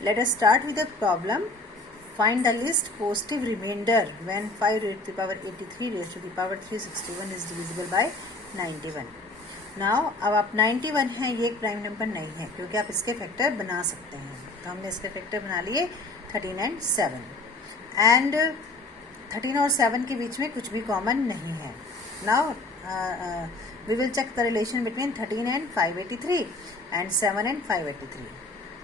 Let us start with the problem. Find the least positive remainder when 5 raised to the power 83 raised to the power 361 is divisible by 91. Now अब आप 91 है, ये एक prime number नहीं है क्योंकि आप इसके फैक्टर बना सकते हैं. तो हमने इसके फैक्टर बना लिए 13 एंड 7 एंड 13 और 7 के बीच में कुछ भी कॉमन नहीं है. Now we will check the relation between 13 and 583 and 7 and 583.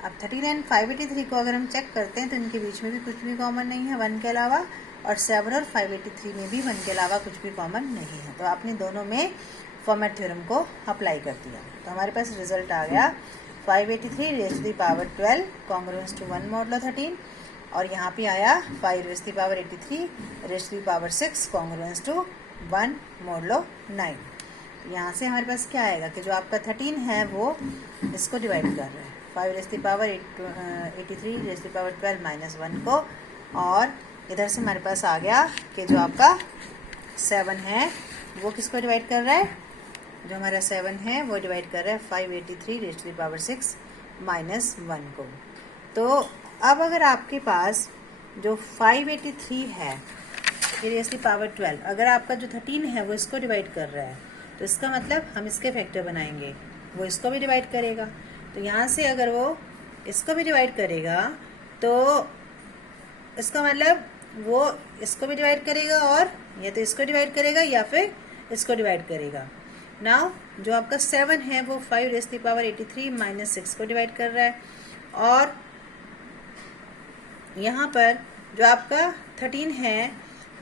अब 13 एंड 583 को अगर हम चेक करते हैं तो इनके बीच में भी कुछ भी कॉमन नहीं है 1 के अलावा, और 7 और 583 में भी 1 के अलावा कुछ भी कॉमन नहीं है. तो आपने दोनों में फॉर्मेट थ्योरम को अप्लाई कर दिया. तो हमारे पास रिजल्ट आ गया 583 raise to the power 12 congruence to 1 modulo 13, और यहाँ पे आया 5 raise to the power 83 raise to the power 6 congruence to 1 modulo 9. यहाँ से हमारे पास क्या आएगा कि जो आपका 13 है वो इसको डिवाइड कर रहा है 5 raise to the power 83 raise to the power 12 minus 1 को, और इधर से हमारे पास आ गया कि जो आपका 7 है वो किसको डिवाइड कर रहा है, जो हमारा 7 है वो डिवाइड कर रहा है 583 raise to the power 6 minus 1 को. तो अब अगर आपके पास जो 583 है रेज़ टू द पावर 12, अगर आपका जो 13 है वो इसको डिवाइड कर रहा है, तो इसका मतलब हम इसके फैक्टर बनाएंगे, वो इसको भी डिवाइड करेगा. तो यहाँ से अगर वो इसको भी डिवाइड करेगा तो इसका मतलब वो इसको भी डिवाइड करेगा, और या तो इसको डिवाइड करेगा या फिर इसको डिवाइड करेगा. नाउ जो आपका 7 है वो 5 raise to the power 83 minus 6 को डिवाइड कर रहा है, और यहाँ पर जो आपका 13 है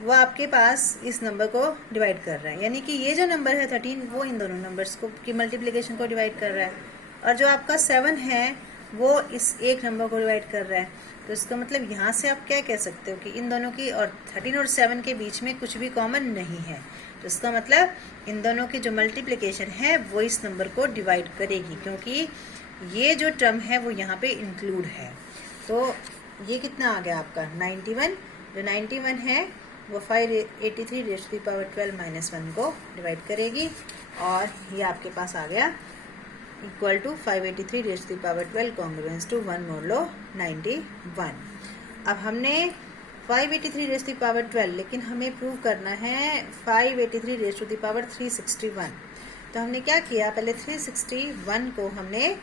वो आपके पास इस नंबर को डिवाइड कर रहा है, यानी कि ये जो नंबर है 13 वो इन दोनों नंबर्स को की मल्टीप्लिकेशन को डिवाइड कर रहा है, और जो आपका 7 है वो इस एक नंबर को डिवाइड कर रहा है. तो इसका मतलब यहाँ से आप क्या कह सकते हो कि इन दोनों की और 13 और 7 के बीच में कुछ भी कॉमन नहीं है. तो इसका मतलब इन दोनों की जो मल्टीप्लिकेशन है वो इस नंबर को डिवाइड करेगी, क्योंकि ये जो टर्म है वो यहाँ पे इंक्लूड है. तो ये कितना आ गया आपका 91. जो 91 है वो 583 raise to the power 12 minus 1 को डिवाइड करेगी, और ये आपके पास आ गया equal to 583 raise to the power 12 congruence to 1 modulo 91. अब हमने 583 रेज़ टू द पावर 12, लेकिन हमें प्रूव करना है 583 रेज़ टू द पावर 361. तो हमने क्या किया, पहले 361 को हमने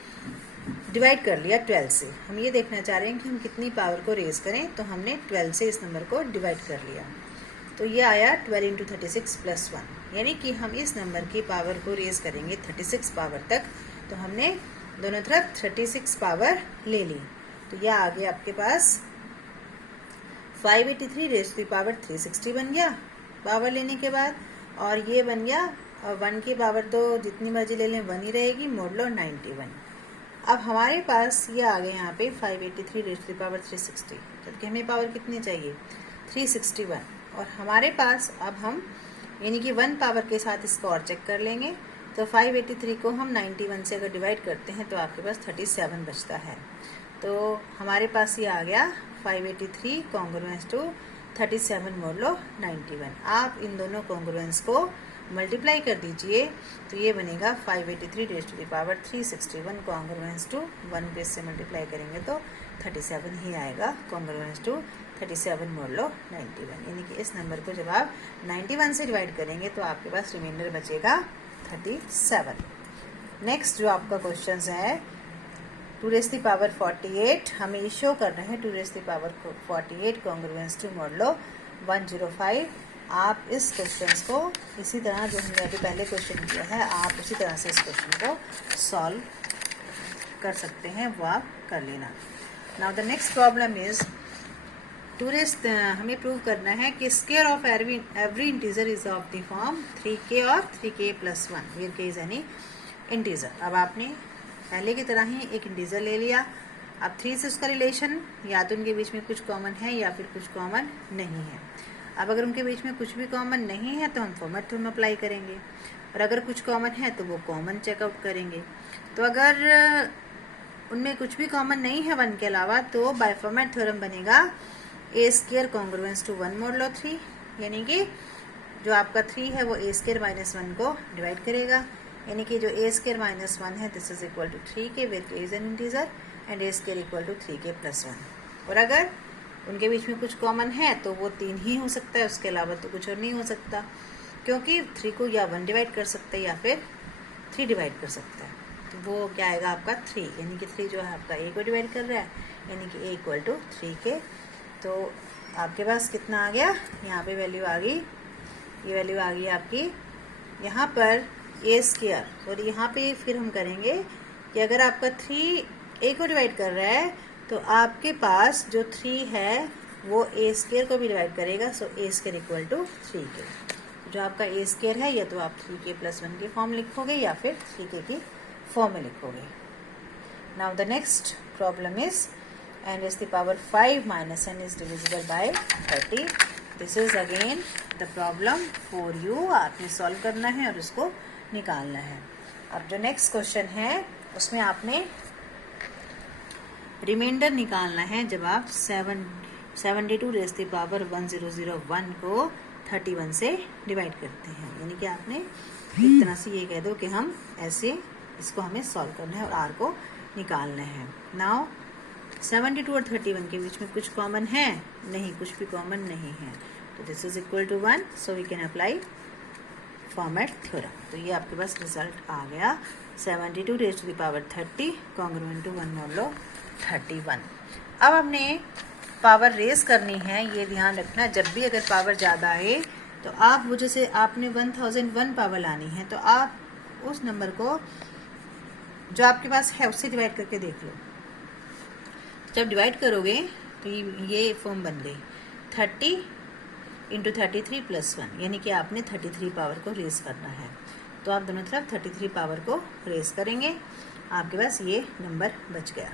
डिवाइड कर लिया 12 से. हम ये देखना चाह रहे हैं कि हम कितनी पावर को रेज़ करें, तो हमने 12 से इस नंबर को डिवाइड कर लिया. तो ये आया 12 इंटू 36 प्लस 1, यानी कि हम इस नंबर की पावर को रेज़ करेंगे 36 पावर तक. तो हमने दोनों तरफ 36 पावर ले ली. तो यह आ गया आपके पास 583 रेज़ टू द पावर 360 बन गया पावर लेने के बाद, और ये बन गया, और 1 की पावर तो जितनी मर्जी ले लें 1 ही रहेगी, मॉडुलो 91. अब हमारे पास ये आ गए यहाँ पे 583 रेज़ टू द पावर 360, जबकि हमें पावर कितनी चाहिए 361, और हमारे पास अब हम यानी कि 1 पावर के साथ इसको और चेक कर लेंगे. तो 583 को हम 91 से अगर डिवाइड करते हैं तो आपके पास 37 बचता है. तो हमारे पास ये आ गया 583 कॉन्ग्रुएंस टू 37 मॉडुलो 91. आप इन दोनों कॉन्ग्रुएंस को मल्टीप्लाई कर दीजिए तो ये बनेगा 583 raise to the power 361 congruence to 1 पे से मल्टीप्लाई करेंगे तो 37 ही आएगा कॉन्ग्रुएंस टू 37 मॉडुलो 91. यानी कि इस नंबर को जब आप 91 से डिवाइड करेंगे तो आपके पास रिमाइंडर बचेगा 37. नेक्स्ट जो आपका क्वेश्चन है 2 रेज़ टू द पावर 48, हमें शो करना है 2 raise to the power 48 congruence to modulo 105. आप इस क्वेश्चन को इसी तरह जो हमने अभी पहले क्वेश्चन किया है, आप उसी तरह से इस क्वेश्चन को सॉल्व कर सकते हैं, वो आप कर लेना. Now the next problem is हमें प्रूव करना है कि square of every integer is of the form 3k और 3k plus 1 where k is any integer. अब आपने पहले की तरह ही एक इंटीजर ले लिया. अब 3 से उसका रिलेशन या तो उनके बीच में कुछ कॉमन है या फिर कुछ कॉमन नहीं है. अब अगर उनके बीच में कुछ भी कॉमन नहीं है तो हम फॉर्मेट थ्योरम अप्लाई करेंगे, और अगर कुछ कॉमन है तो वो कॉमन चेकआउट करेंगे. तो अगर उनमें कुछ भी कॉमन नहीं है 1 के अलावा तो बाय फॉर्मेट थ्योरम बनेगा ए स्क्वायर कॉन्ग्रुएंस टू 1 मॉडुलो 3, यानी कि जो आपका 3 है वो ए स्क्वायर माइनस 1 को डिवाइड करेगा, यानी कि जो ए स्क्वायर माइनस 1 है this is equal to 3k where k is an integer, and a square equal to 3k + 1। और अगर उनके बीच में कुछ कॉमन है तो वो 3 ही हो सकता है, उसके अलावा तो कुछ और नहीं हो सकता, क्योंकि 3 को या 1 डिवाइड कर सकता है या फिर 3 डिवाइड कर सकता है। तो वो क्या आएगा आपका 3, यानी कि 3 जो है आपका a को डिवाइड कर रहा है, यानी कि a इक्वल टू 3k। तो आपके पास कितना आ गया, यहाँ पे वैल्यू आ गई, ये वैल्यू आ गई आपकी यहाँ पर a स्क्वायर। और यहाँ पे फिर हम करेंगे कि अगर आपका 3 a को डिवाइड कर रहा है तो आपके पास जो 3 है वो a स्क्वायर को भी डिवाइड करेगा, so a square equal to 3k। जो आपका a स्क्वायर है या तो आप 3k + 1 की फॉर्म लिखोगे या फिर 3k की फॉर्म में लिखोगे। Now the next problem is n is the power 5 minus n is divisible by 30। This is again the problem for you, आपने सॉल्व करना है और उसको निकालना है। अब जो नेक्स्ट क्वेश्चन है उसमें आपने रिमाइंडर निकालना है जब आप 72⁻1001 को 31 से डिवाइड करते हैं, यानी कि आपने एक तरह से ये कह दो कि हम ऐसे इसको हमें सॉल्व करना है और r को निकालना है। नाउ 72 और 31 के बीच में कुछ कॉमन है नहीं, कुछ भी कॉमन नहीं है, तो this is equal to 1, so we can apply Fermat theorem. तो ये आपके पास रिजल्ट आ गया 72⁻30 कॉन्ग्रुएंट टू 1 मोडुलो 31। अब हमने पावर रेस करनी है, ये ध्यान रखना, जब भी अगर पावर ज़्यादा आए तो आप वो जैसे आपने 1001 पावर लानी है तो आप उस नंबर को जो आपके पास है उससे डिवाइड करके देख लो। जब डिवाइड करोगे तो ये फॉर्म बन गई 30 × 33 + 1, यानी कि आपने 33 पावर को रेस करना है। तो आप दोनों तरफ 33 पावर को रेस करेंगे, आपके पास ये नंबर बच गया।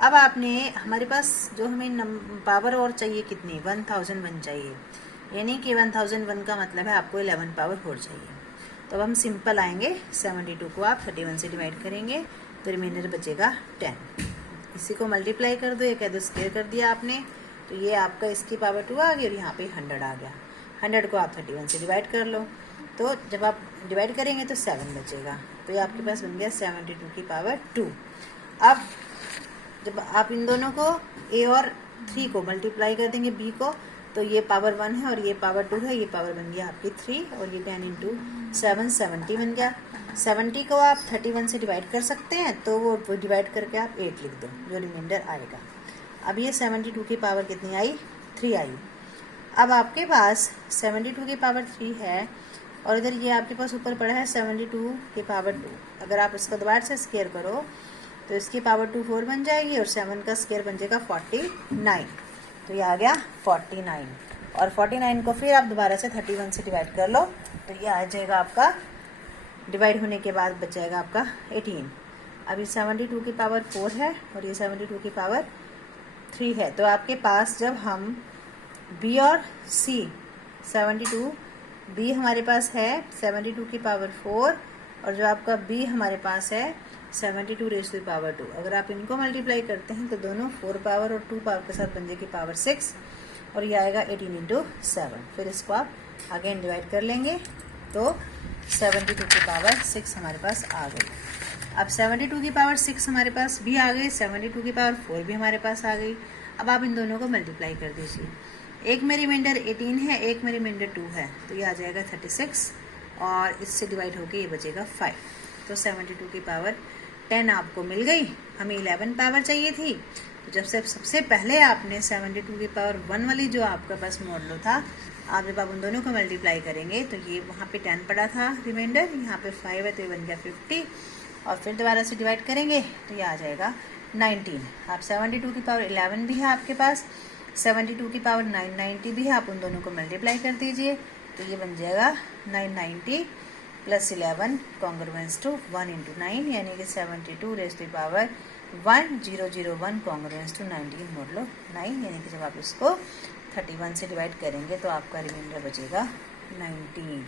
अब आपने हमारे पास जो हमें पावर और चाहिए कितनी, 1001 चाहिए, यानी कि 1001 का मतलब है आपको 11 पावर और चाहिए। तो अब हम सिंपल आएंगे, 72 को आप 31 से डिवाइड करेंगे तो रिमाइंडर बचेगा 10। इसी को मल्टीप्लाई कर दो, ये कह दो स्क्वायर कर दिया आपने, तो ये आपका इसकी पावर 2 आ गई और यहाँ पे 100 आ गया। 100 को आप 31 से डिवाइड कर लो, तो जब आप डिवाइड करेंगे तो 7 बचेगा, तो ये आपके पास बन गया 72 की पावर 2। अब जब आप इन दोनों को a और 3 को मल्टीप्लाई कर देंगे b को, तो ये पावर 1 है और ये पावर 2 है, ये पावर बन गया आपकी 3 और ये 10 × 7 70 बन गया। 70 को आप 31 से डिवाइड कर सकते हैं, तो वो डिवाइड करके आप 8 लिख दो, जो रिमाइंडर आएगा। अब ये 72 की पावर कितनी आई, 3 आई। अब आपके पास 72 की पावर 3 है और इधर ये आपके पास ऊपर पड़ा है 72 की पावर 2। अगर आप इसको दोबारा से स्क्वायर करो तो इसकी पावर 2 4 बन जाएगी और 7 का स्क्वायर बन जाएगा 49, तो ये आ गया 49। और 49 को फिर आप दोबारा से 31 से डिवाइड कर लो, तो ये आ जाएगा आपका, डिवाइड होने के बाद बच जाएगा आपका 18। अभी 72 की पावर 4 है और ये 72 की पावर 3 है, तो आपके पास जब हम b और c 72 b हमारे पास है 72 की पावर 4 और जो आपका b हमारे पास है 72⁻²। अगर आप इनको मल्टीप्लाई करते हैं तो दोनों 4 पावर और 2 पावर के साथ बन जाएगी पावर 6 और ये आएगा 18 × 7। फिर इसको आप अगेन डिवाइड कर लेंगे तो 72 की पावर 6 हमारे पास आ गई। अब 72 की पावर 6 हमारे पास भी आ गई, 72 की पावर 4 भी हमारे पास आ गई। अब आप इन दोनों को मल्टीप्लाई कर दीजिए, एक में रिमाइंडर 18 है, एक में रिमाइंडर 2 है, तो ये आ जाएगा 36 और इससे डिवाइड होकर ये बचेगा 5। तो 72 की पावर 10 आपको मिल गई, हमें 11 पावर चाहिए थी। तो जब से सबसे पहले आपने 72 की पावर 1 वाली जो आपका पास मॉडल था, आप जब आप उन दोनों को मल्टीप्लाई करेंगे तो ये वहाँ पे 10 पड़ा था रिमाइंडर, यहाँ पे 5 है तो ये बन गया 50 और फिर दोबारा से डिवाइड करेंगे तो ये आ जाएगा 19। आप 72 की पावर 11 भी है आपके पास, 72 की पावर 990 भी है, आप उन दोनों को मल्टीप्लाई कर दीजिए तो ये बन जाएगा 990 + 11 कॉन्ग्रुएंस टू 1 × 9, यानी कि 72⁻1001 कॉन्ग्रुएंस टू 19 मोडुलो 9, यानी कि जब आप इसको 31 से डिवाइड करेंगे तो आपका रिमाइंडर बचेगा 19।